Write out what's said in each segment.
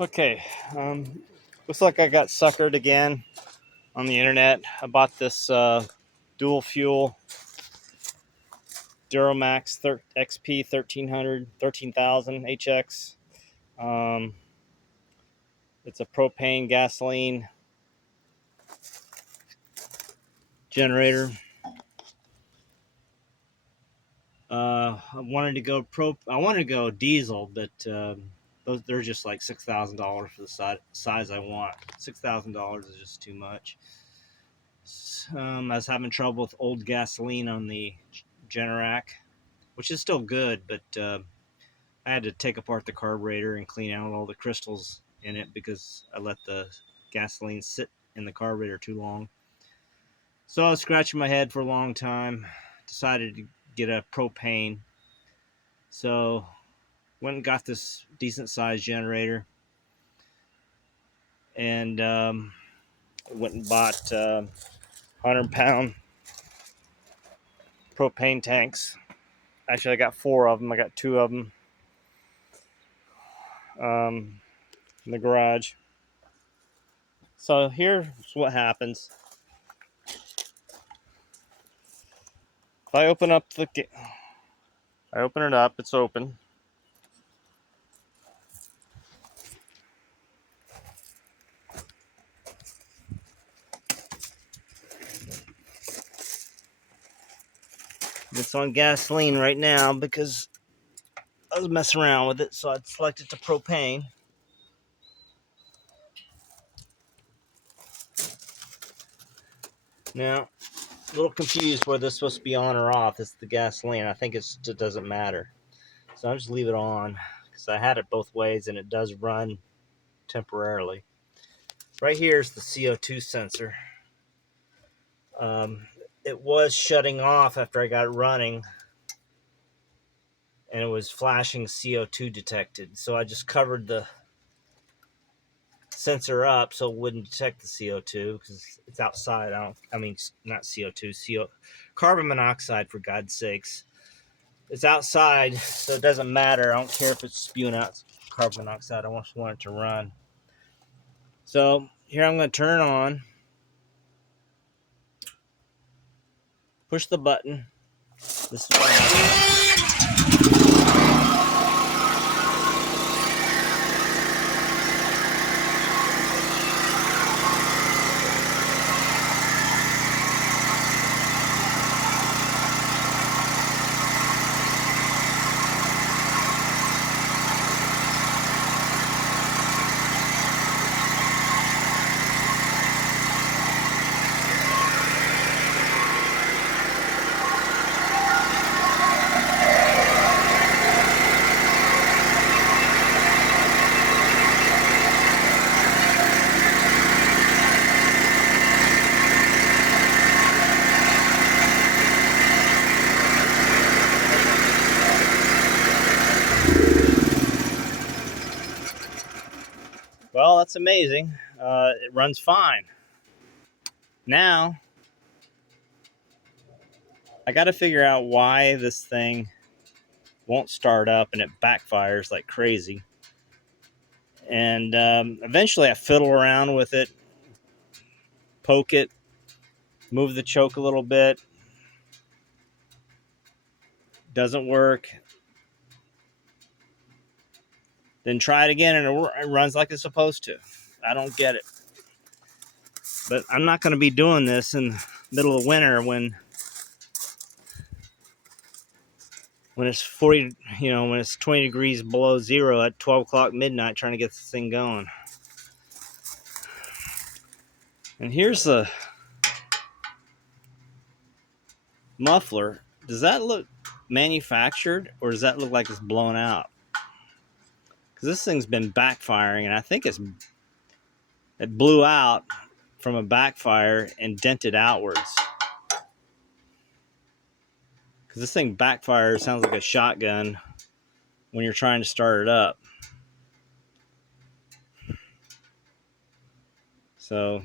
Okay, looks like I got suckered again on the internet. I bought this dual fuel Duromax XP 13,000 HX. Um, it's a propane gasoline generator. I wanted to go diesel, but they're just like $6,000 for the size I want. $6,000 is just too much. I was having trouble with old gasoline on the Generac, which is still good, but I had to take apart the carburetor and clean out all the crystals in it because I let the gasoline sit in the carburetor too long. So I was scratching my head for a long time, decided to get a propane. So went and got this decent sized generator, and went and bought 100-pound propane tanks. Actually, I got 4 of them. I got 2 of them in the garage. So here's what happens. If I open up I open it up, it's open. It's on gasoline right now because I was messing around with it, so I selected to propane. Now, a little confused whether it's supposed to be on or off. It's the gasoline. I think it doesn't matter. So I'll just leave it on because I had it both ways and it does run temporarily. Right here is the CO2 sensor. It was shutting off after I got it running, and it was flashing CO2 detected. So I just covered the sensor up so it wouldn't detect the CO2 because it's outside. Not CO2, carbon monoxide, for God's sakes. It's outside, so it doesn't matter. I don't care if it's spewing out carbon monoxide. I just want it to run. So here I'm going to turn it on. Push the button. This is what happens. Well, that's amazing. It runs fine. Now, I got to figure out why this thing won't start up and it backfires like crazy. And eventually I fiddle around with it, poke it, move the choke a little bit. Doesn't work. Then try it again and it runs like it's supposed to. I don't get it. But I'm not going to be doing this in the middle of winter when it's 40, when it's 20 degrees below zero at 12 o'clock midnight trying to get this thing going. And here's the muffler. Does that look manufactured or does that look like it's blown out? Because this thing's been backfiring, and I think it blew out from a backfire and dented outwards. Because this thing backfires, sounds like a shotgun when you're trying to start it up. So,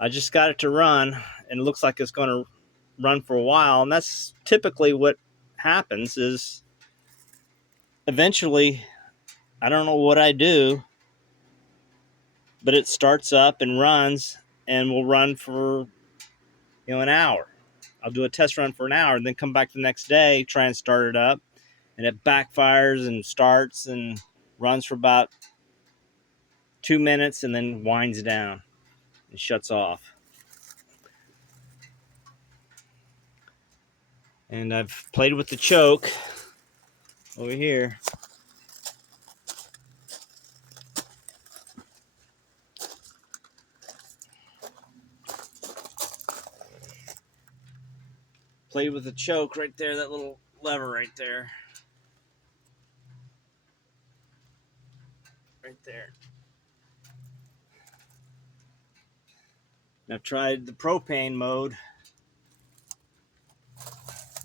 I just got it to run, and it looks like it's going to run for a while, and that's typically what happens is eventually, I don't know what I do, but it starts up and runs and will run for, an hour. I'll do a test run for an hour and then come back the next day, try and start it up, and it backfires and starts and runs for about 2 minutes and then winds down and shuts off. And I've played with the choke over here. Played with the choke right there, that little lever right there. Right there. And I've tried the propane mode.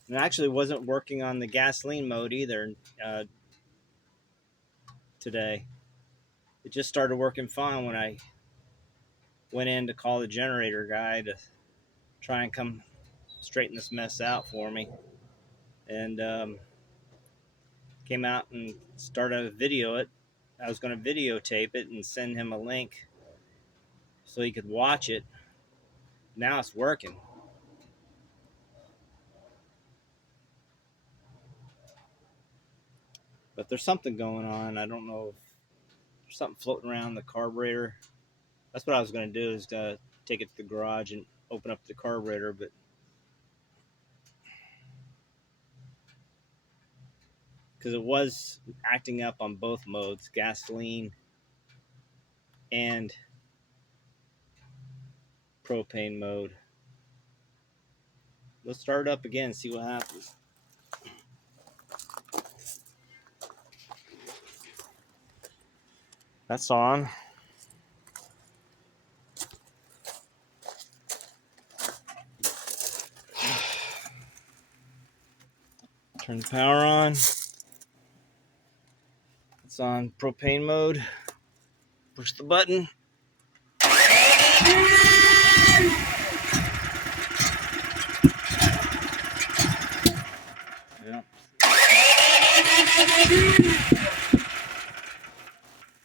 And it actually wasn't working on the gasoline mode either today. It just started working fine when I went in to call the generator guy to try and come straighten this mess out for me. And came out and started to video it. I was going to videotape it and send him a link so he could watch it. Now it's working. But there's something going on. I don't know if there's something floating around the carburetor. That's what I was going to do, is take it to the garage and open up the carburetor, but because it was acting up on both modes, gasoline and propane mode. Let's start it up again and see what happens. That's on. Turn the power on. It's on propane mode. Push the button. Yeah.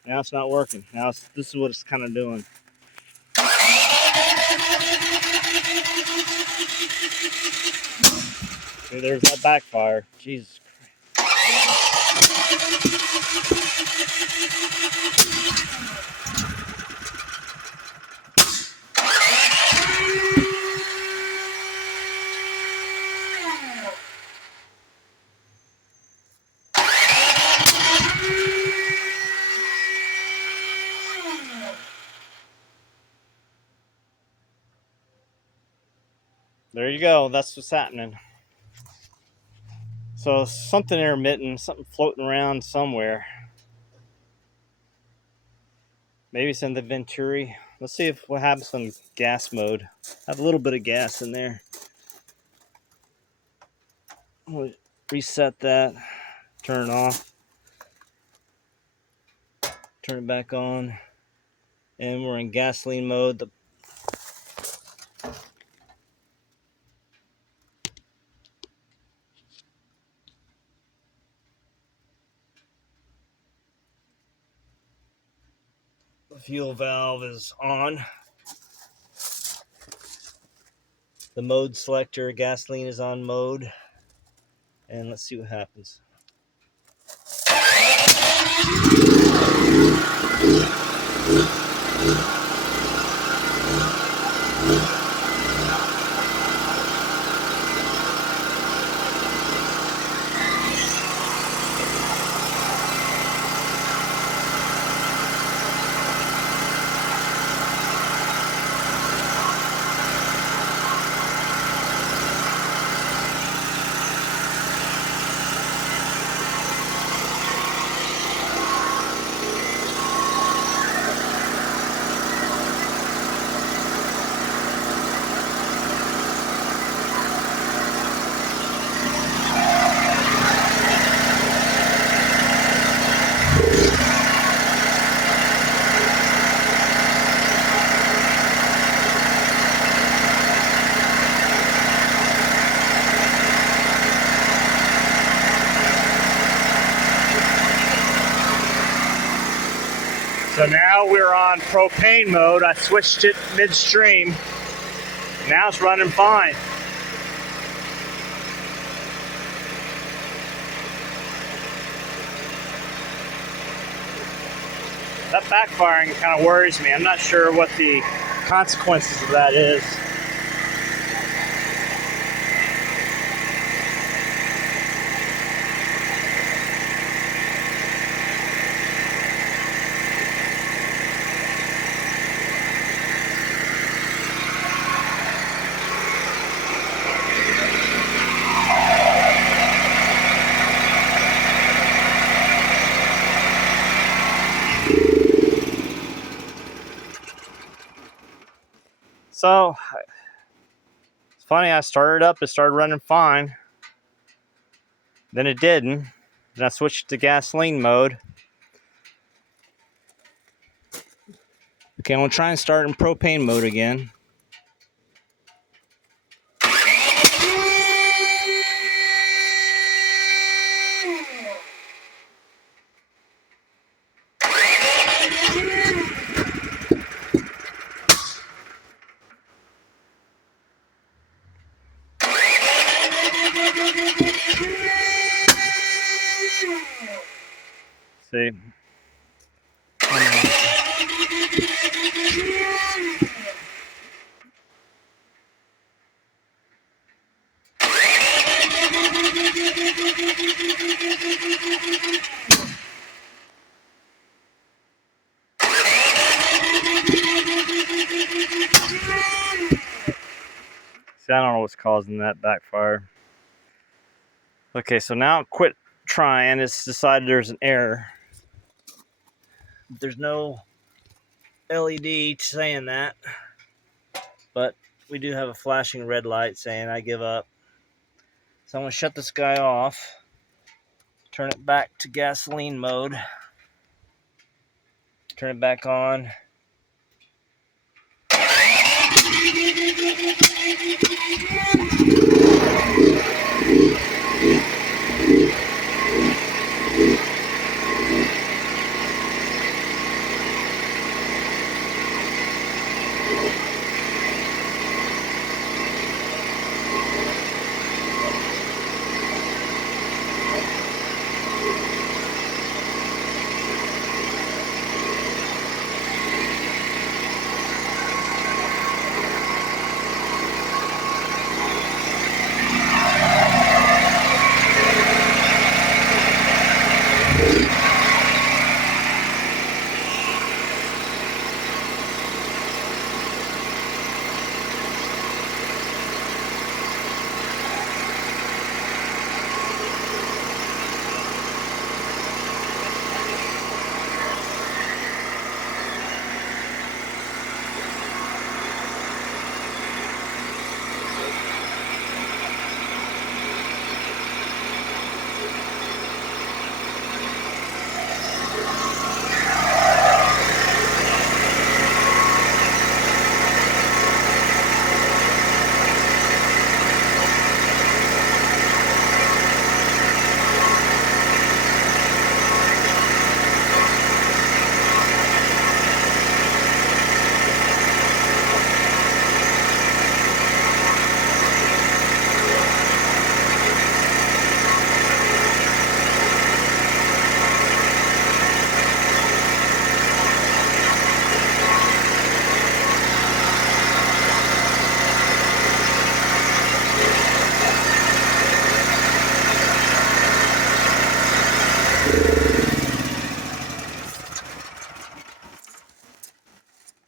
Now it's not working. Now this is what it's kind of doing. See, there's that backfire. Jesus There you go. That's what's happening. So something intermittent, something floating around somewhere. Maybe it's in the Venturi. Let's see what happens on gas mode. I have a little bit of gas in there. We'll reset that. Turn it off. Turn it back on. And we're in gasoline mode. The fuel valve is on. The mode selector, gasoline, is on mode. And let's see what happens. So now we're on propane mode. I switched it midstream. Now it's running fine. That backfiring kind of worries me. I'm not sure what the consequences of that is. So, it's funny, I started up, it started running fine. Then it didn't. Then I switched to gasoline mode. Okay, I'm gonna try and start in propane mode again. See. See, I don't know what's causing that backfire. Okay, so now I'll quit trying. It's decided there's an error. There's no LED saying that, but we do have a flashing red light saying I give up. So I'm gonna shut this guy off, turn it back to gasoline mode, turn it back on.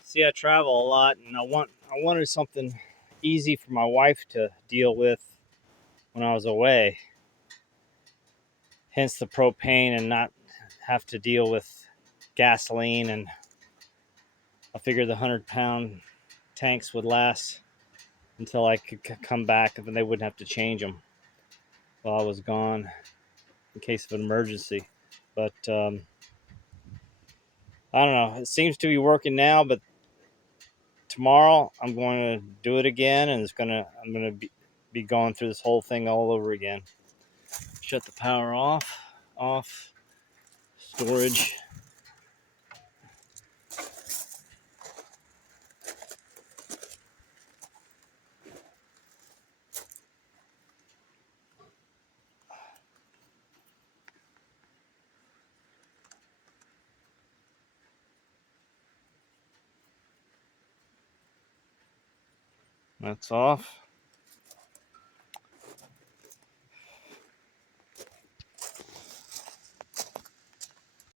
See, I travel a lot, and I wanted something easy for my wife to deal with when I was away. Hence the propane, and not have to deal with gasoline. And I figured the 100-pound tanks would last until I could come back, and then they wouldn't have to change them while I was gone in case of an emergency. But I don't know. It seems to be working now, but tomorrow I'm going to do it again, and I'm gonna be going through this whole thing all over again. Shut the power off, storage. That's off.